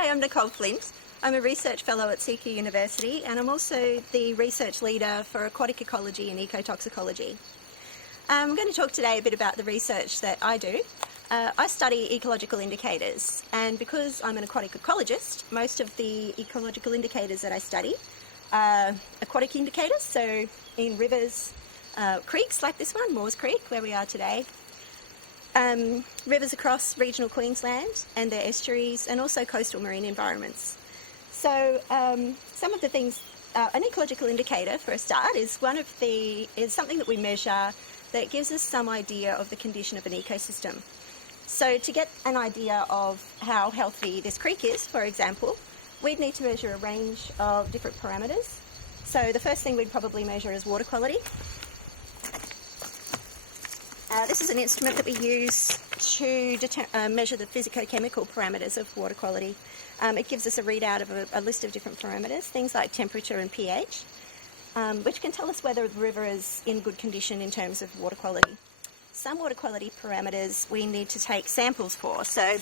Hi, I'm Nicole Flint. I'm a research fellow at CQ University and I'm also the research leader for aquatic ecology and ecotoxicology. I'm going to talk today a bit about the research that I do. I study ecological indicators, and because I'm an aquatic ecologist, most of the ecological indicators that I study are aquatic indicators, so in rivers, creeks like this one, Moores Creek, where we are today, rivers across regional Queensland and their estuaries, and also coastal marine environments. So some of the things, an ecological indicator for a start is something that we measure that gives us some idea of the condition of an ecosystem. So to get an idea of how healthy this creek is, for example, we'd need to measure a range of different parameters. So the first thing we'd probably measure is water quality. This is an instrument that we use to measure the physico-chemical parameters of water quality. It gives us a readout of a list of different parameters, things like temperature and pH, which can tell us whether the river is in good condition in terms of water quality. Some water quality parameters we need to take samples for, so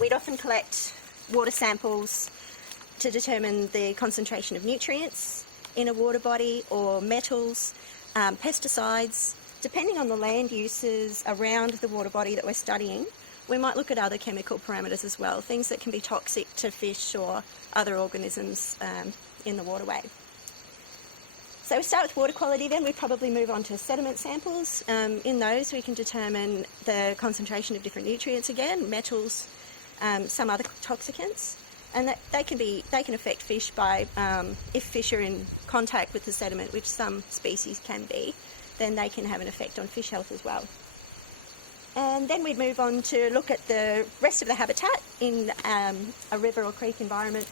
we'd often collect water samples to determine the concentration of nutrients in a water body, or metals, pesticides. Depending on the land uses around the water body that we're studying, we might look at other chemical parameters as well, things that can be toxic to fish or other organisms in the waterway. So we start with water quality, then we probably move on to sediment samples. In those we can determine the concentration of different nutrients again, metals, some other toxicants, and they can affect fish by, if fish are in contact with the sediment, which some species can be, then they can have an effect on fish health as well. And then we'd move on to look at the rest of the habitat in a river or creek environment.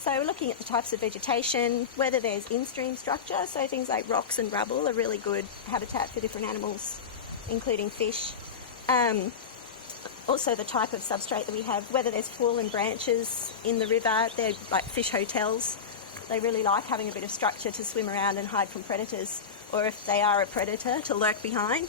So we're looking at the types of vegetation, whether there's in-stream structure, so things like rocks and rubble are really good habitat for different animals, including fish. Also the type of substrate that we have, whether there's fallen branches in the river, they're like fish hotels. They really like having a bit of structure to swim around and hide from predators, or if they are a predator, to lurk behind.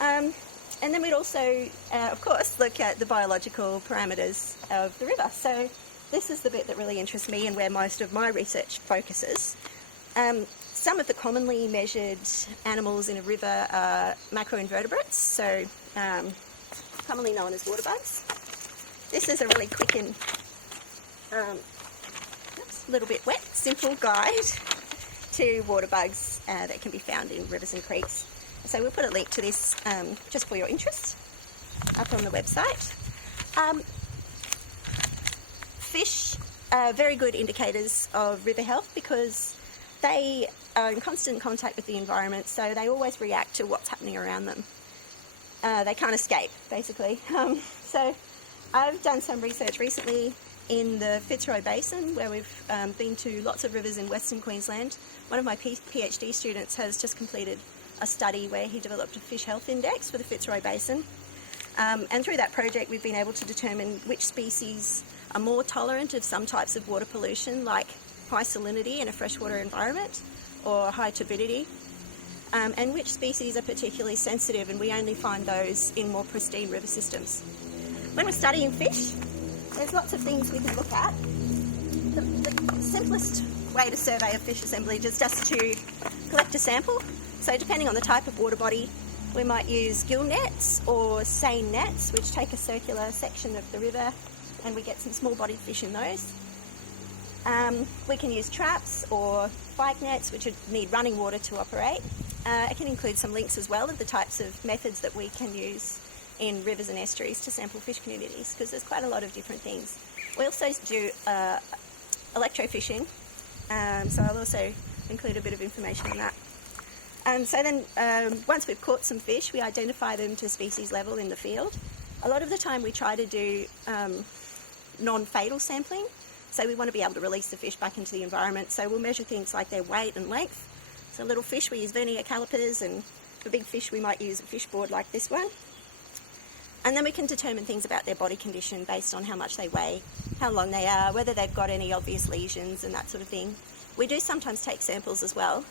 And then we'd also, of course, look at the biological parameters of the river. So this is the bit that really interests me and where most of my research focuses. Some of the commonly measured animals in a river are macroinvertebrates, so commonly known as water bugs. This is a really quick and a little bit wet, simple guide to water bugs that can be found in rivers and creeks. So we'll put a link to this just for your interest up on the website. Fish are very good indicators of river health because they are in constant contact with the environment, so they always react to what's happening around them. They can't escape, basically. So I've done some research recently in the Fitzroy Basin, where we've been to lots of rivers in Western Queensland. One of my PhD students has just completed a study where he developed a fish health index for the Fitzroy Basin. And through that project we've been able to determine which species are more tolerant of some types of water pollution, like high salinity in a freshwater environment or high turbidity, and which species are particularly sensitive, and we only find those in more pristine river systems. When we're studying fish, there's lots of things we can look at. The simplest way to survey a fish assemblage is just to collect a sample. So depending on the type of water body, we might use gill nets or seine nets, which take a circular section of the river, and we get some small-bodied fish in those. We can use traps or bike nets, which would need running water to operate. It can include some links as well of the types of methods that we can use in rivers and estuaries to sample fish communities, because there's quite a lot of different things. We also do electrofishing, so I'll also include a bit of information on that. So then once we've caught some fish, we identify them to species level in the field. A lot of the time we try to do non-fatal sampling, so we want to be able to release the fish back into the environment, so we'll measure things like their weight and length. So little fish we use vernier calipers, and for big fish we might use a fish board like this one. And then we can determine things about their body condition based on how much they weigh, how long they are, whether they've got any obvious lesions and that sort of thing. We do sometimes take samples as well,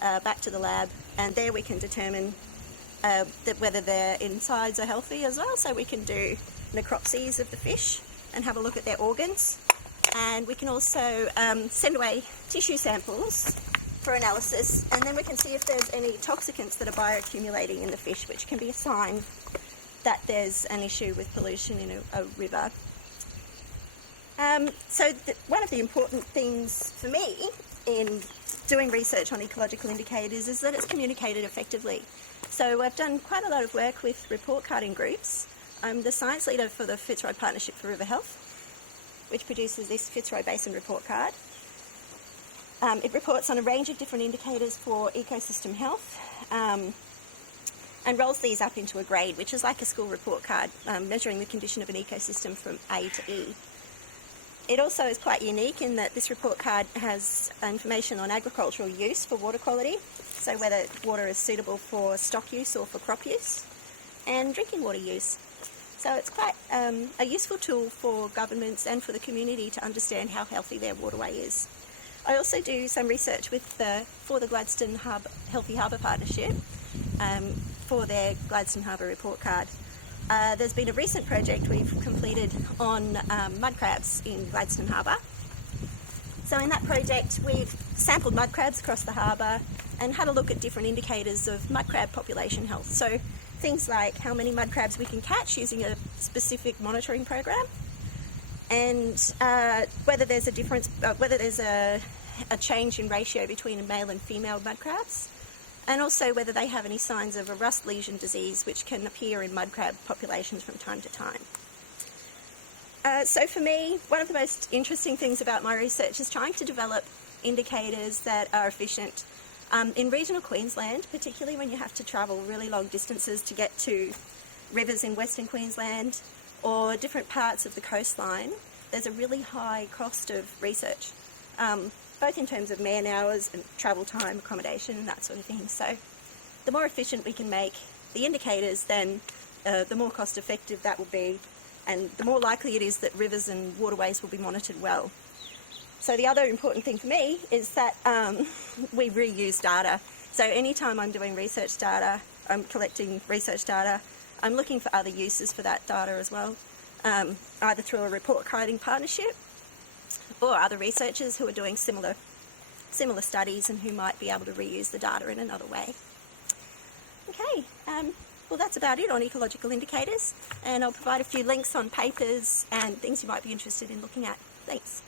back to the lab, and there we can determine whether their insides are healthy as well, so we can do necropsies of the fish and have a look at their organs. And we can also send away tissue samples for analysis, and then we can see if there's any toxicants that are bioaccumulating in the fish, which can be a sign that there's an issue with pollution in a river. One of the important things for me in doing research on ecological indicators is that it's communicated effectively. So I've done quite a lot of work with report carding groups. I'm the science leader for the Fitzroy Partnership for River Health, which produces this Fitzroy Basin report card. It reports on a range of different indicators for ecosystem health and rolls these up into a grade, which is like a school report card, measuring the condition of an ecosystem from A to E. It also is quite unique in that this report card has information on agricultural use for water quality, so whether water is suitable for stock use or for crop use, and drinking water use. So it's quite a useful tool for governments and for the community to understand how healthy their waterway is. I also do some research for the Gladstone Healthy Harbour Partnership for their Gladstone Harbour report card. There's been a recent project we've completed on mud crabs in Gladstone Harbour. So in that project we've sampled mud crabs across the harbour and had a look at different indicators of mud crab population health. So things like how many mud crabs we can catch using a specific monitoring program, and whether there's a difference, whether there's a change in ratio between male and female mud crabs, and also whether they have any signs of a rust lesion disease which can appear in mud crab populations from time to time. So for me, one of the most interesting things about my research is trying to develop indicators that are efficient. In regional Queensland, particularly when you have to travel really long distances to get to rivers in Western Queensland or different parts of the coastline, there's a really high cost of research, both in terms of man hours and travel time, accommodation and that sort of thing. So the more efficient we can make the indicators, then the more cost effective that will be, and the more likely it is that rivers and waterways will be monitored well. So the other important thing for me is that we reuse data. So anytime I'm doing research data, I'm collecting research data, I'm looking for other uses for that data as well, either through a report carding partnership or other researchers who are doing similar studies and who might be able to reuse the data in another way. Okay, well that's about it on ecological indicators, and I'll provide a few links on papers and things you might be interested in looking at. Thanks.